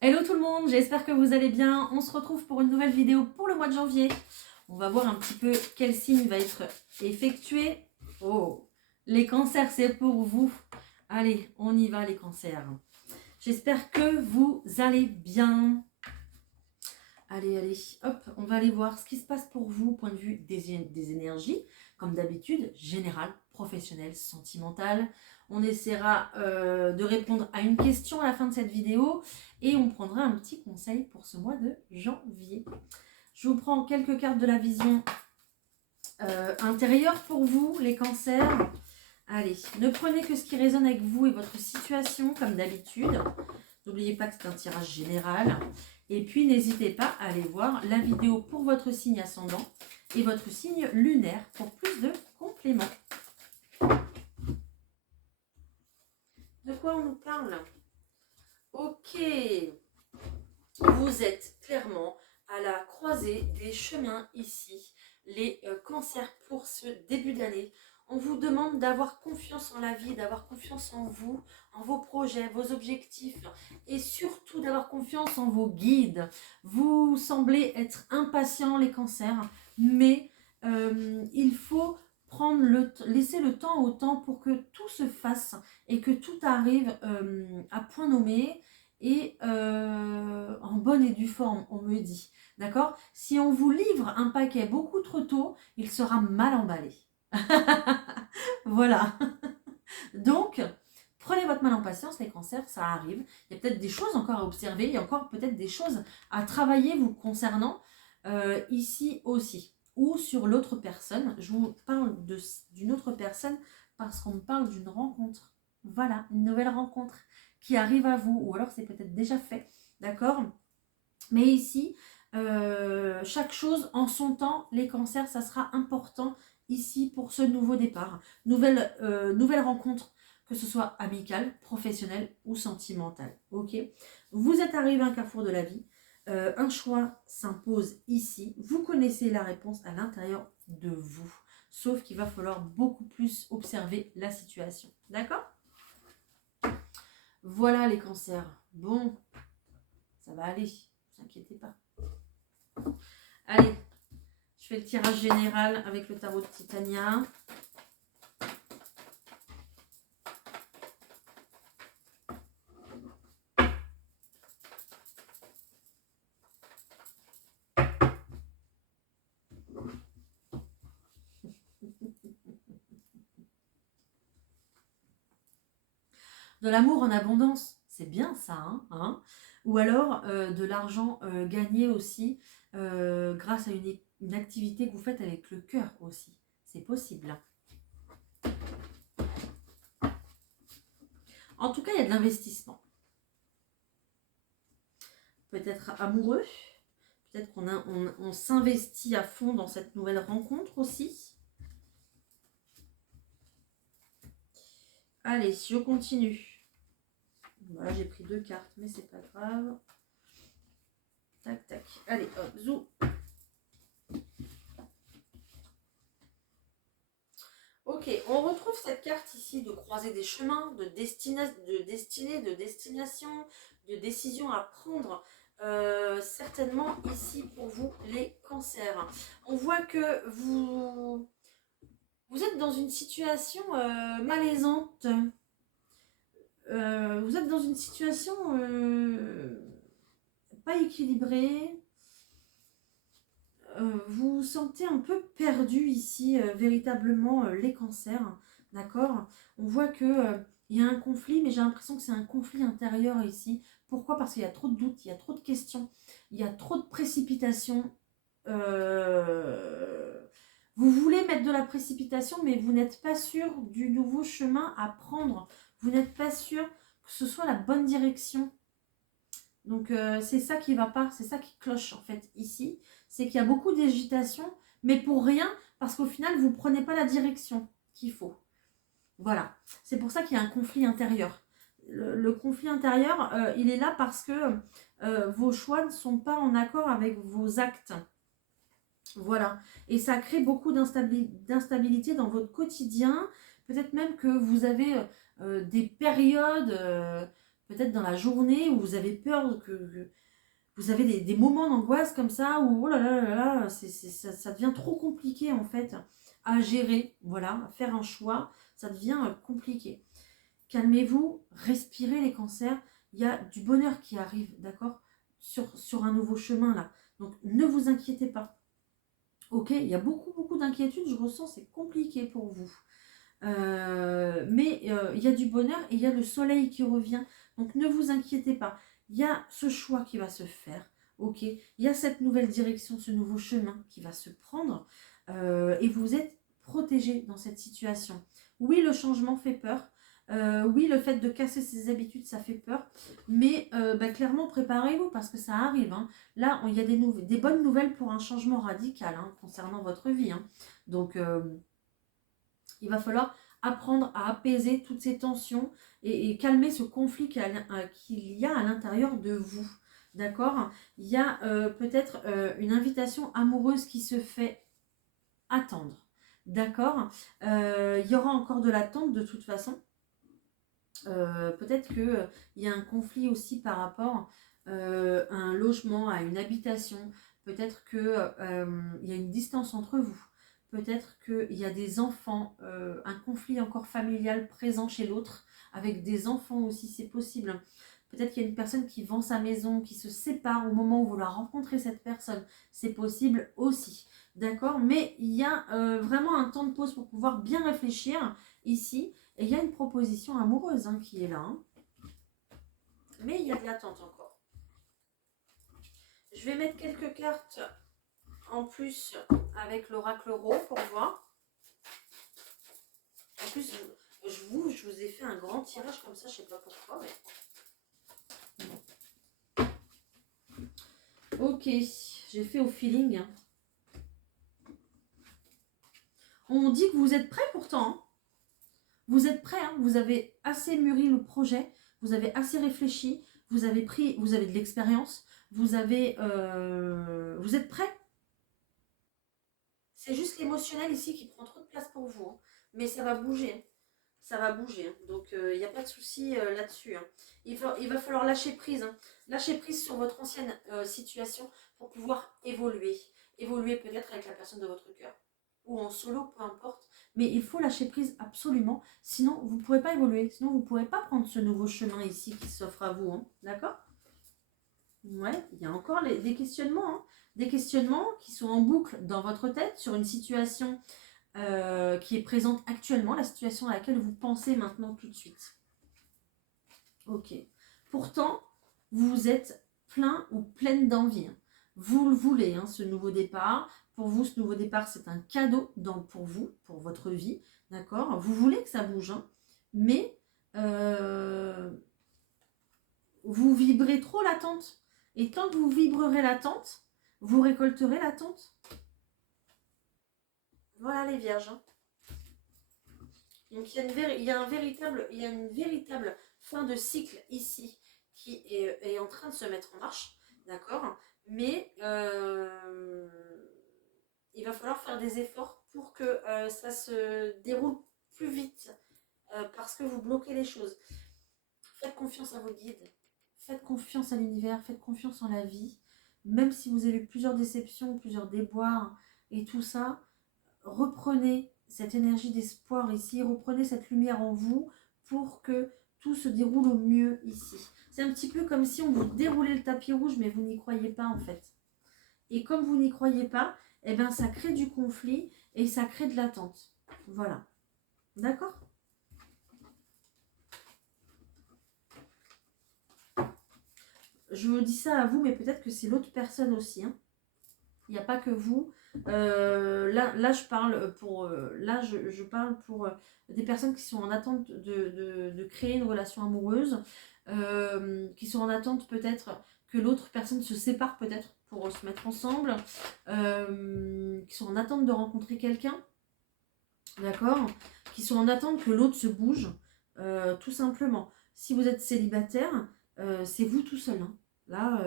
Hello tout le monde, j'espère que vous allez bien. On se retrouve pour une nouvelle vidéo pour le mois de janvier. On va voir un petit peu quel signe va être effectué. Oh, les cancers, c'est pour vous. Allez, on y va les cancers. J'espère que vous allez bien. Allez, hop, on va aller voir ce qui se passe pour vous, point de vue des énergies, comme d'habitude, général, professionnel, sentimental. On essaiera de répondre à une question à la fin de cette vidéo et on prendra un petit conseil pour ce mois de janvier. Je vous prends quelques cartes de la vision intérieure pour vous, les cancers. Allez, ne prenez que ce qui résonne avec vous et votre situation, comme d'habitude. N'oubliez pas que c'est un tirage général. Et puis, n'hésitez pas à aller voir la vidéo pour votre signe ascendant et votre signe lunaire pour plus de compléments. De quoi on nous parle? Ok, vous êtes clairement à la croisée des chemins ici. Les cancers pour ce début d'année. On vous demande d'avoir confiance en la vie, d'avoir confiance en vous, en vos projets, vos objectifs et surtout d'avoir confiance en vos guides. Vous semblez être impatients les cancers, mais il faut laisser le temps au temps pour que tout se fasse et que tout arrive à point nommé et en bonne et due forme, on me dit. D'accord? Si on vous livre un paquet beaucoup trop tôt, il sera mal emballé. Voilà. Donc, prenez votre mal en patience, les cancers, ça arrive. Il y a peut-être des choses encore à observer, il y a encore peut-être des choses à travailler vous concernant ici aussi. Ou sur l'autre personne. Je vous parle d'une autre personne parce qu'on me parle d'une rencontre. Voilà, une nouvelle rencontre qui arrive à vous. Ou alors c'est peut-être déjà fait. D'accord? Mais ici, chaque chose en son temps, les cancers, ça sera important ici pour ce nouveau départ. Nouvelle rencontre, que ce soit amicale, professionnelle ou sentimentale. Ok. Vous êtes arrivé à un carrefour de la vie. Un choix s'impose ici. Vous connaissez la réponse à l'intérieur de vous. Sauf qu'il va falloir beaucoup plus observer la situation. D'accord? Voilà les cancers. Bon, ça va aller. Ne vous inquiétez pas. Allez, je fais le tirage général avec le tarot de Titania. De l'amour en abondance, c'est bien ça, hein. Ou alors de l'argent gagné aussi grâce à une activité que vous faites avec le cœur aussi. C'est possible. En tout cas, il y a de l'investissement. Peut-être amoureux. Peut-être qu'on s'investit à fond dans cette nouvelle rencontre aussi. Allez, je continue. Voilà, j'ai pris 2 cartes, mais c'est pas grave. Tac, tac. Allez, hop, zou. Ok, on retrouve cette carte ici de croisée des chemins, de destinée, de destination, de décision à prendre. Certainement ici pour vous les cancers. On voit que vous êtes dans une situation malaisante. Vous êtes dans une situation pas équilibrée. Vous vous sentez un peu perdu ici, véritablement, les cancers, d'accord? On voit que il y a un conflit, mais j'ai l'impression que c'est un conflit intérieur ici. Pourquoi? Parce qu'il y a trop de doutes, il y a trop de questions, il y a trop de précipitation. Vous voulez mettre de la précipitation, mais vous n'êtes pas sûr du nouveau chemin à prendre. Vous n'êtes pas sûr que ce soit la bonne direction. Donc c'est ça qui va pas, c'est ça qui cloche en fait ici. C'est qu'il y a beaucoup d'agitation, mais pour rien, parce qu'au final, vous ne prenez pas la direction qu'il faut. Voilà, c'est pour ça qu'il y a un conflit intérieur. Le conflit intérieur, il est là parce que vos choix ne sont pas en accord avec vos actes. Voilà, et ça crée beaucoup d'instabilité dans votre quotidien. Peut-être même que vous avez des périodes peut-être dans la journée où vous avez peur que vous avez des moments d'angoisse comme ça, où oh là là, ça devient trop compliqué en fait à gérer, voilà, à faire un choix, ça devient compliqué. Calmez-vous, respirez les cancers, il y a du bonheur qui arrive, d'accord, sur un nouveau chemin là. Donc ne vous inquiétez pas. Ok, il y a beaucoup d'inquiétudes, je ressens, c'est compliqué pour vous. Mais il y a du bonheur et il y a le soleil qui revient. Donc ne vous inquiétez pas. Il y a ce choix qui va se faire. Ok, il y a cette nouvelle direction, ce nouveau chemin qui va se prendre. Et vous êtes protégé dans cette situation. Oui, le changement fait peur. Oui, le fait de casser ses habitudes, ça fait peur. Mais clairement, préparez-vous parce que ça arrive. Hein. Là, il y a des bonnes nouvelles pour un changement radical hein, concernant votre vie. Hein. Donc, il va falloir apprendre à apaiser toutes ces tensions et calmer ce conflit qu'il y a à l'intérieur de vous. D'accord? Il y a peut-être une invitation amoureuse qui se fait attendre. D'accord? Il y aura encore de l'attente de toute façon. Peut-être qu'il y a un conflit aussi par rapport à un logement, à une habitation. Peut-être qu'il y a une distance entre vous. Peut-être qu'il y a des enfants, un conflit encore familial présent chez l'autre, avec des enfants aussi, c'est possible. Peut-être qu'il y a une personne qui vend sa maison, qui se sépare au moment où vous la rencontrez cette personne. C'est possible aussi. D'accord? Mais il y a vraiment un temps de pause pour pouvoir bien réfléchir ici. Et il y a une proposition amoureuse hein, qui est là. Hein. Mais il y a de l'attente encore. Je vais mettre quelques cartes en plus avec l'oracle Rho pour voir. En plus, je vous ai fait un grand tirage comme ça, je ne sais pas pourquoi. Mais... Ok, j'ai fait au feeling. On dit que vous êtes prêts pourtant. Hein. Vous êtes prêts, hein, vous avez assez mûri le projet, vous avez assez réfléchi, vous avez de l'expérience, vous êtes prêts. C'est juste l'émotionnel ici qui prend trop de place pour vous. Hein. Mais ça va bouger. Hein. Ça va bouger. Hein. Donc il n'y a pas de souci là-dessus. Hein. Il va falloir lâcher prise. Hein. Lâcher prise sur votre ancienne situation pour pouvoir évoluer. Évoluer peut-être avec la personne de votre cœur. Ou en solo, peu importe. Mais il faut lâcher prise absolument. Sinon, vous ne pourrez pas évoluer. Sinon, vous ne pourrez pas prendre ce nouveau chemin ici qui s'offre à vous. Hein. D'accord? Ouais, il y a encore des questionnements. Hein. Des questionnements qui sont en boucle dans votre tête sur une situation qui est présente actuellement, la situation à laquelle vous pensez maintenant tout de suite. Ok. Pourtant, vous êtes plein ou pleine d'envie. Hein. Vous le voulez, hein, ce nouveau départ. Pour vous, ce nouveau départ, c'est un cadeau pour vous, pour votre vie. D'accord? Vous voulez que ça bouge, hein, mais vous vibrez trop l'attente. Et quand vous vibrerez l'attente, vous récolterez l'attente. Voilà les vierges. Hein. Donc il y a une véritable fin de cycle ici qui est en train de se mettre en marche, d'accord? Mais il va falloir faire des efforts pour que ça se déroule plus vite parce que vous bloquez les choses. Faites confiance à vos guides, faites confiance à l'univers, faites confiance en la vie. Même si vous avez eu plusieurs déceptions, plusieurs déboires et tout ça, reprenez cette énergie d'espoir ici, reprenez cette lumière en vous pour que tout se déroule au mieux ici. C'est un petit peu comme si on vous déroulait le tapis rouge, mais vous n'y croyez pas en fait. Et comme vous n'y croyez pas, eh ben, ça crée du conflit et ça crée de l'attente. Voilà. D'accord ? Je vous dis ça à vous, mais peut-être que c'est l'autre personne aussi. Hein. Il n'y a pas que vous. Là, je parle pour, je parle pour des personnes qui sont en attente de créer une relation amoureuse, qui sont en attente peut-être que l'autre personne se sépare peut-être pour se mettre ensemble, qui sont en attente de rencontrer quelqu'un, d'accord, qui sont en attente que l'autre se bouge, tout simplement. Si vous êtes célibataire, c'est vous tout seul. Hein. Là,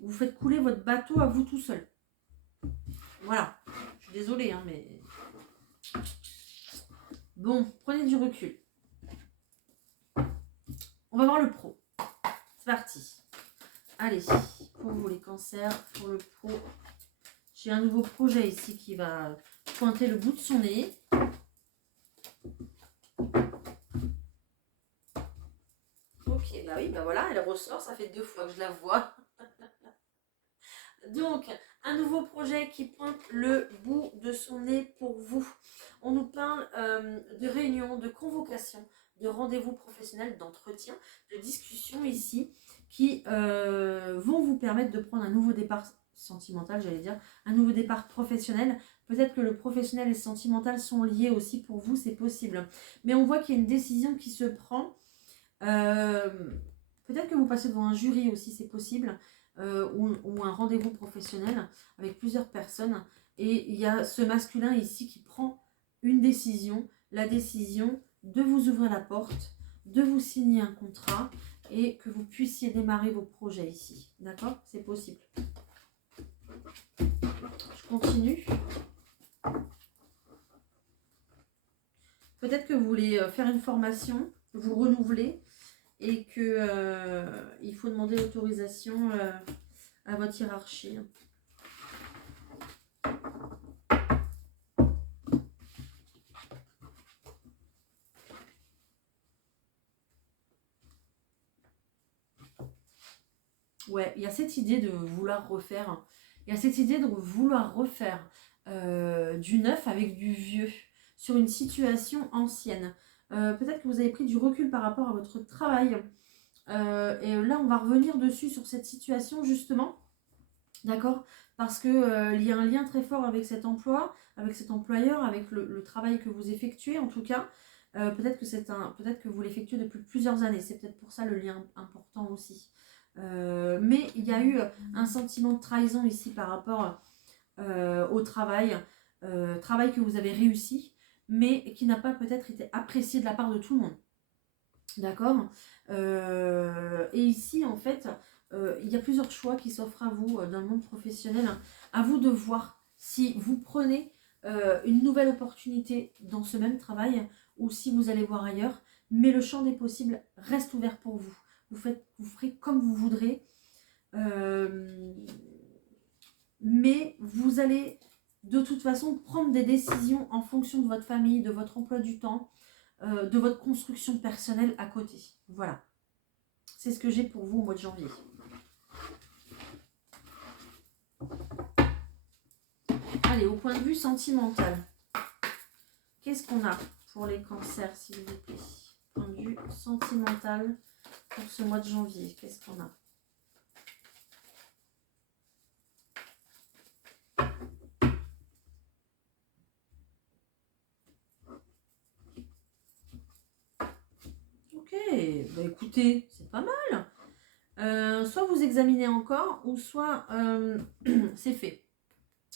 vous faites couler votre bateau à vous tout seul. Voilà. Je suis désolée, hein, mais... Bon, prenez du recul. On va voir le pro. C'est parti. Allez, pour vous les cancers, pour le pro, j'ai un nouveau projet ici qui va pointer le bout de son nez. Ok, bah oui, bah voilà, elle ressort, ça fait 2 fois que je la vois. Donc, un nouveau projet qui pointe le bout de son nez pour vous. On nous parle de réunions, de convocations, de rendez-vous professionnels, d'entretien, de discussions ici qui vont vous permettre de prendre un nouveau départ sentimental, j'allais dire, un nouveau départ professionnel. Peut-être que le professionnel et le sentimental sont liés aussi pour vous, c'est possible. Mais on voit qu'il y a une décision qui se prend. Peut-être que vous passez devant un jury aussi, c'est possible. Ou un rendez-vous professionnel avec plusieurs personnes. Et il y a ce masculin ici qui prend une décision, la décision de vous ouvrir la porte, de vous signer un contrat et que vous puissiez démarrer vos projets ici. D'accord? C'est possible. Je continue. Peut-être que vous voulez faire une formation, vous renouveler et que il faut demander l'autorisation à votre hiérarchie. Ouais, il y a cette idée de vouloir refaire. Il y a cette idée de vouloir refaire du neuf avec du vieux sur une situation ancienne. Peut-être que vous avez pris du recul par rapport à votre travail. Et là, on va revenir dessus sur cette situation justement. D'accord? Parce que il y a un lien très fort avec cet emploi, avec cet employeur, avec le travail que vous effectuez en tout cas. Peut-être que vous l'effectuez depuis plusieurs années. C'est peut-être pour ça le lien important aussi. Mais il y a eu un sentiment de trahison ici par rapport au travail, travail que vous avez réussi, mais qui n'a pas peut-être été apprécié de la part de tout le monde. D'accord? Et ici, en fait, il y a plusieurs choix qui s'offrent à vous dans le monde professionnel. À vous de voir si vous prenez une nouvelle opportunité dans ce même travail ou si vous allez voir ailleurs. Mais le champ des possibles reste ouvert pour vous. Vous ferez comme vous voudrez. Mais vous allez de toute façon prendre des décisions en fonction de votre famille, de votre emploi du temps, de votre construction personnelle à côté. Voilà. C'est ce que j'ai pour vous au mois de janvier. Allez, au point de vue sentimental, qu'est-ce qu'on a pour les cancers, s'il vous plaît? Point de vue sentimental pour ce mois de janvier, qu'est-ce qu'on a? Ok, bah écoutez, c'est pas mal. Soit vous examinez encore, ou soit c'est fait.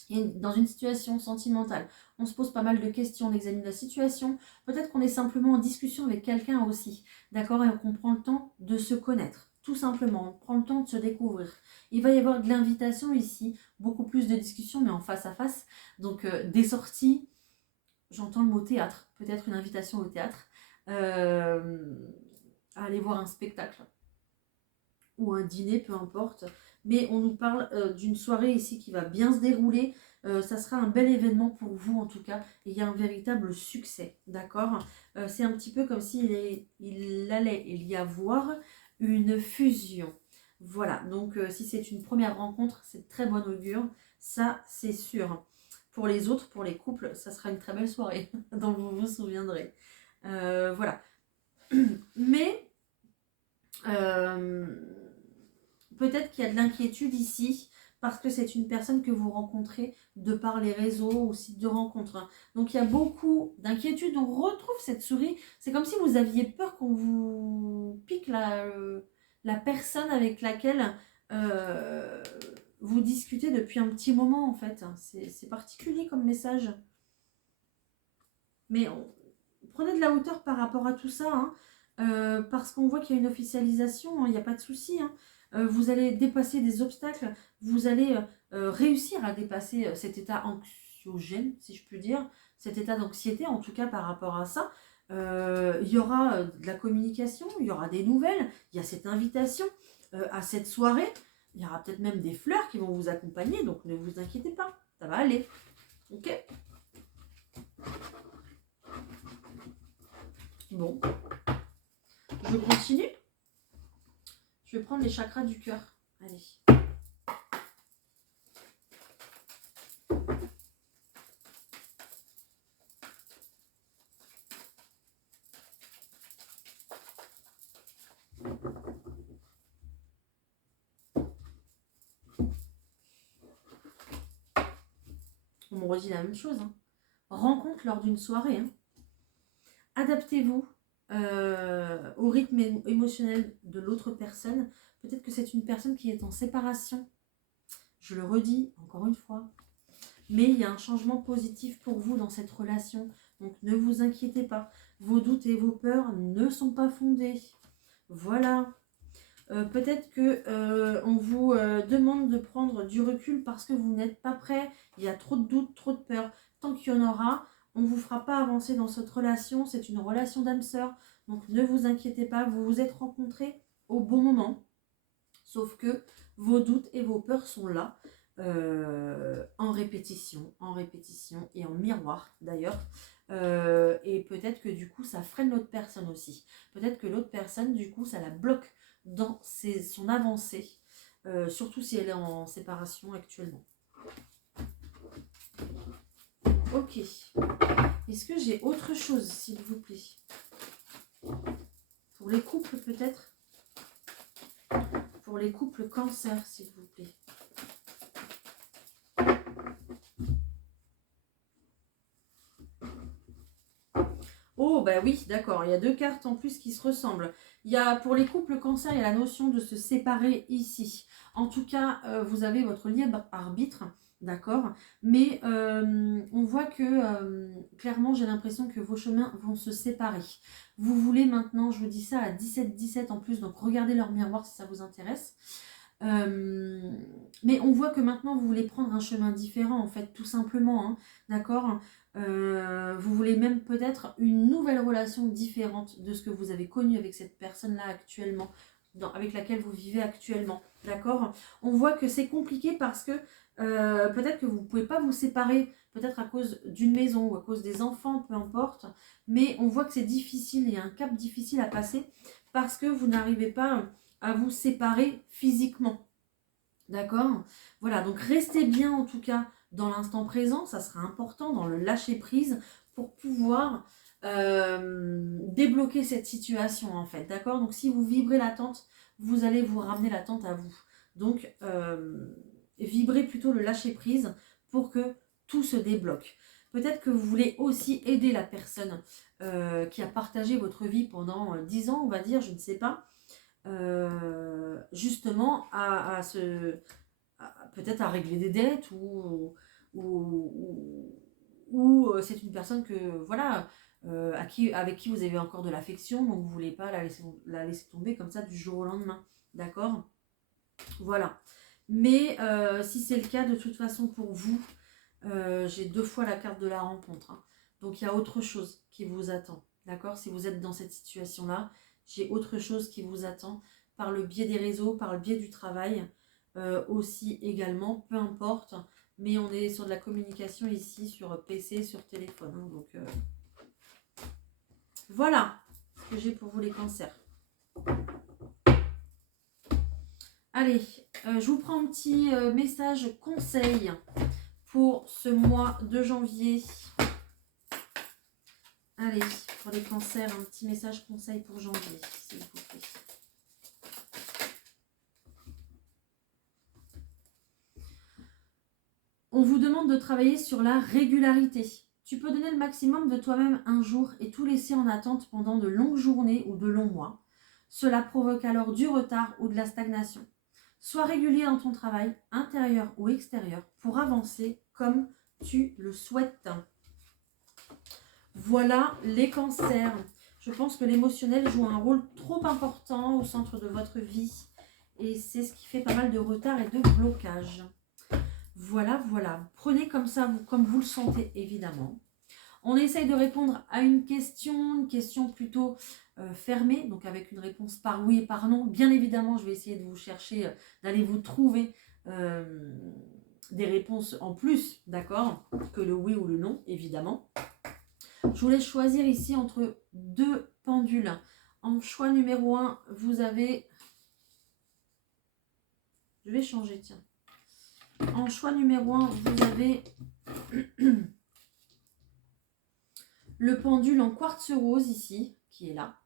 Et dans une situation sentimentale, on se pose pas mal de questions, on examine la situation. Peut-être qu'on est simplement en discussion avec quelqu'un aussi, d'accord? Et qu'on prend le temps de se connaître, tout simplement. On prend le temps de se découvrir. Il va y avoir de l'invitation ici, beaucoup plus de discussions, mais en face à face. Donc des sorties, j'entends le mot théâtre, peut-être une invitation au théâtre, à aller voir un spectacle ou un dîner, peu importe. Mais on nous parle d'une soirée ici qui va bien se dérouler. Ça sera un bel événement pour vous en tout cas. Et il y a un véritable succès, d'accord? C'est un petit peu comme s'il allait y avoir une fusion. Voilà, donc si c'est une première rencontre, c'est de très bonne augure. Ça, c'est sûr. Pour les autres, pour les couples, ça sera une très belle soirée dont vous vous souviendrez. Voilà. Mais peut-être qu'il y a de l'inquiétude ici parce que c'est une personne que vous rencontrez de par les réseaux ou sites de rencontres. Donc il y a beaucoup d'inquiétude. On retrouve cette souris. C'est comme si vous aviez peur qu'on vous pique la personne avec laquelle vous discutez depuis un petit moment en fait. C'est particulier comme message. Mais prenez de la hauteur par rapport à tout ça. Parce qu'on voit qu'il y a une officialisation, il n'y a pas de souci. Vous allez dépasser des obstacles, vous allez réussir à dépasser cet état anxiogène, si je puis dire, cet état d'anxiété en tout cas par rapport à ça. Il y aura de la communication, il y aura des nouvelles, il y a cette invitation à cette soirée. Il y aura peut-être même des fleurs qui vont vous accompagner, donc ne vous inquiétez pas, ça va aller. Ok? Bon, je continue. Je vais prendre les chakras du cœur. Allez. On me redit la même chose. Hein. Rencontre lors d'une soirée. Hein. Adaptez-vous au rythme émotionnel de l'autre personne. Peut-être que c'est une personne qui est en séparation. Je le redis encore une fois. Mais il y a un changement positif pour vous dans cette relation. Donc ne vous inquiétez pas. Vos doutes et vos peurs ne sont pas fondés. Voilà. Peut-être que on vous demande de prendre du recul parce que vous n'êtes pas prêt. Il y a trop de doutes, trop de peurs. Tant qu'il y en aura, on ne vous fera pas avancer dans cette relation. C'est une relation d'âme sœur. Donc ne vous inquiétez pas. Vous vous êtes rencontrés au bon moment. Sauf que vos doutes et vos peurs sont là. En répétition et en miroir d'ailleurs. Et peut-être que du coup ça freine l'autre personne aussi. Peut-être que l'autre personne du coup ça la bloque dans son avancée, surtout si elle est en séparation actuellement. Ok. Est-ce que j'ai autre chose s'il vous plaît? Pour les couples peut-être? Pour les couples cancer s'il vous plaît. Oh bah oui, d'accord, il y a deux cartes en plus qui se ressemblent. Il y a, pour les couples cancer, il y a la notion de se séparer ici. En tout cas, vous avez votre libre arbitre, d'accord. Mais on voit que, clairement, j'ai l'impression que vos chemins vont se séparer. Vous voulez maintenant, je vous dis ça à 17-17 en plus, donc regardez leur miroir si ça vous intéresse. Mais on voit que maintenant, vous voulez prendre un chemin différent, en fait, tout simplement, hein, d'accord. Vous voulez même peut-être une nouvelle relation différente de ce que vous avez connu avec cette personne-là actuellement, avec laquelle vous vivez actuellement, d'accord. On voit que c'est compliqué parce que peut-être que vous ne pouvez pas vous séparer, peut-être à cause d'une maison ou à cause des enfants, peu importe, mais on voit que c'est difficile, il y a un cap difficile à passer parce que vous n'arrivez pas à vous séparer physiquement, d'accord. Voilà, donc restez bien en tout cas dans l'instant présent, ça sera important dans le lâcher prise pour pouvoir débloquer cette situation en fait, d'accord. Donc si vous vibrez l'attente, vous allez vous ramener l'attente à vous. Donc vibrez plutôt le lâcher prise pour que tout se débloque. Peut-être que vous voulez aussi aider la personne qui a partagé votre vie pendant 10 ans, on va dire, je ne sais pas, justement peut-être à régler des dettes ou c'est une personne que voilà avec qui vous avez encore de l'affection, donc vous voulez pas la laisser tomber comme ça du jour au lendemain, d'accord. Voilà, mais si c'est le cas, de toute façon pour vous, j'ai 2 fois la carte de la rencontre, hein. Donc il y a autre chose qui vous attend, d'accord. Si vous êtes dans cette situation là, j'ai autre chose qui vous attend par le biais des réseaux, par le biais du travail aussi également, peu importe, mais on est sur de la communication ici, sur PC, sur téléphone, hein. Donc voilà ce que j'ai pour vous les cancers. Allez, je vous prends un petit message conseil pour ce mois de janvier. Allez, pour les cancers, un petit message conseil pour janvier, s'il vous plaît. On vous demande de travailler sur la régularité. Tu peux donner le maximum de toi-même un jour et tout laisser en attente pendant de longues journées ou de longs mois. Cela provoque alors du retard ou de la stagnation. Sois régulier dans ton travail, intérieur ou extérieur, pour avancer comme tu le souhaites. Voilà les cancers. Je pense que l'émotionnel joue un rôle trop important au centre de votre vie. Et c'est ce qui fait pas mal de retard et de blocage. Voilà, voilà. Prenez comme ça, comme vous le sentez, évidemment. On essaye de répondre à une question plutôt fermée, donc avec une réponse par oui et par non. Bien évidemment, je vais essayer de vous chercher, d'aller vous trouver des réponses en plus, d'accord, que le oui ou le non, évidemment. Je vous laisse choisir ici entre deux pendules. En choix numéro 1, vous avez... Je vais changer, tiens. En choix numéro 1, vous avez le pendule en quartz rose ici, qui est là.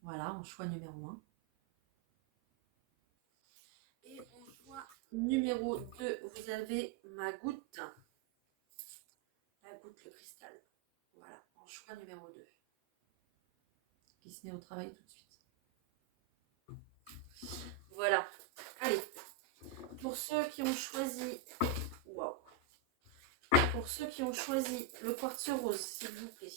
Voilà, en choix numéro 1. Et en choix numéro 2, vous avez ma goutte. La goutte, le cristal. Voilà, en choix numéro 2. Qui se met au travail tout de suite. Voilà. Allez. Pour ceux qui ont choisi... Wow. Pour ceux qui ont choisi le quartz rose, s'il vous plaît.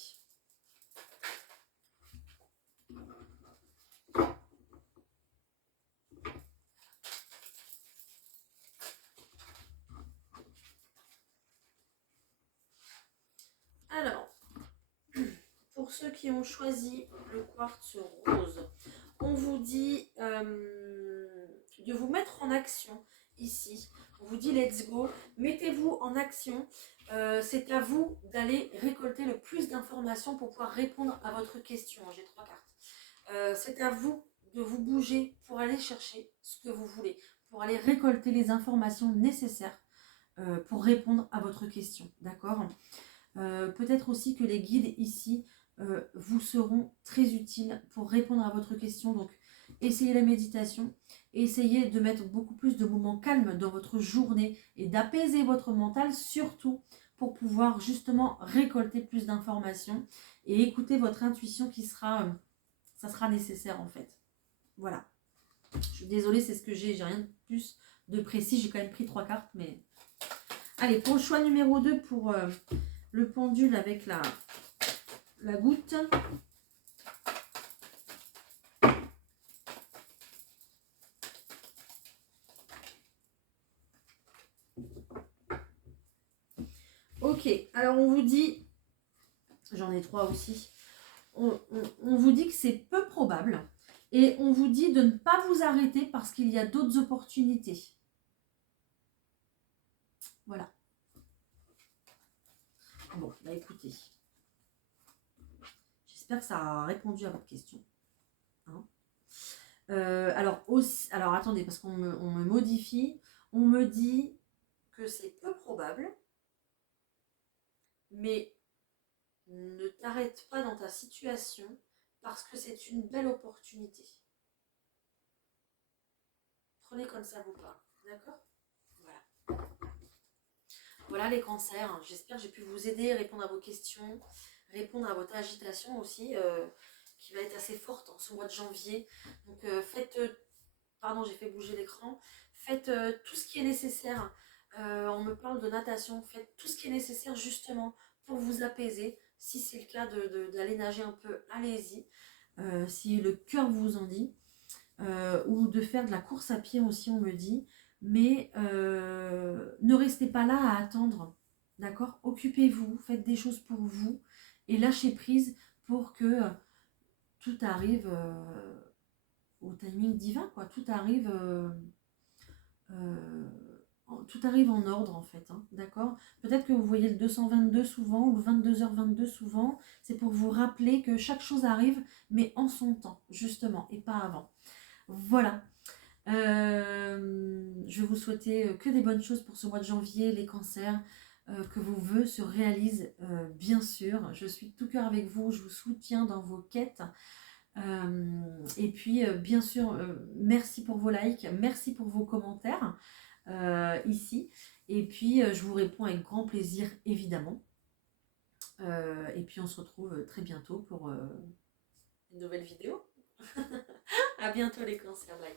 Alors, pour ceux qui ont choisi le quartz rose, on vous dit de vous mettre en action ici. On vous dit let's go, mettez-vous en action. C'est à vous d'aller récolter le plus d'informations pour pouvoir répondre à votre question. J'ai 3 cartes. C'est à vous de vous bouger pour aller chercher ce que vous voulez, pour aller récolter les informations nécessaires pour répondre à votre question. D'accord ? Peut-être aussi que les guides ici vous seront très utiles pour répondre à votre question. Donc, essayez la méditation, essayez de mettre beaucoup plus de moments calmes dans votre journée et d'apaiser votre mental, surtout pour pouvoir justement récolter plus d'informations et écouter votre intuition qui sera, ça sera nécessaire en fait. Voilà. Je suis désolée, c'est ce que j'ai rien de plus de précis. J'ai quand même pris 3 cartes, mais... Allez, pour le choix numéro 2, pour... le pendule avec la goutte. Ok, alors on vous dit, j'en ai 3 aussi, on vous dit que c'est peu probable et on vous dit de ne pas vous arrêter parce qu'il y a d'autres opportunités. Voilà. Bon, bah écoutez, j'espère que ça a répondu à votre question. Hein, alors attendez, parce qu'on me modifie, on me dit que c'est peu probable, mais ne t'arrête pas dans ta situation parce que c'est une belle opportunité. Prenez comme ça vous parle, d'accord ? Voilà. Voilà les cancers, j'espère que j'ai pu vous aider, répondre à vos questions, répondre à votre agitation aussi, qui va être assez forte en ce mois de janvier. Donc faites, pardon j'ai fait bouger l'écran, faites tout ce qui est nécessaire. On me parle de natation, faites tout ce qui est nécessaire justement pour vous apaiser. Si c'est le cas d'aller nager un peu, allez-y. Si le cœur vous en dit. Ou de faire de la course à pied aussi, on me dit. Mais ne restez pas là à attendre, d'accord ? Occupez-vous, faites des choses pour vous et lâchez prise pour que tout arrive au timing divin, quoi. Tout arrive en ordre en fait, hein, d'accord ? Peut-être que vous voyez le 222 souvent ou le 22h22 souvent, c'est pour vous rappeler que chaque chose arrive, mais en son temps, justement, et pas avant. Voilà. Je vais vous souhaiter que des bonnes choses pour ce mois de janvier, les cancers, que vos vœux se réalisent, bien sûr. Je suis de tout cœur avec vous, je vous soutiens dans vos quêtes. Et puis, bien sûr, merci pour vos likes, merci pour vos commentaires ici. Et puis, je vous réponds avec grand plaisir, évidemment. Et puis, on se retrouve très bientôt pour une nouvelle vidéo. À bientôt les cancers, bye.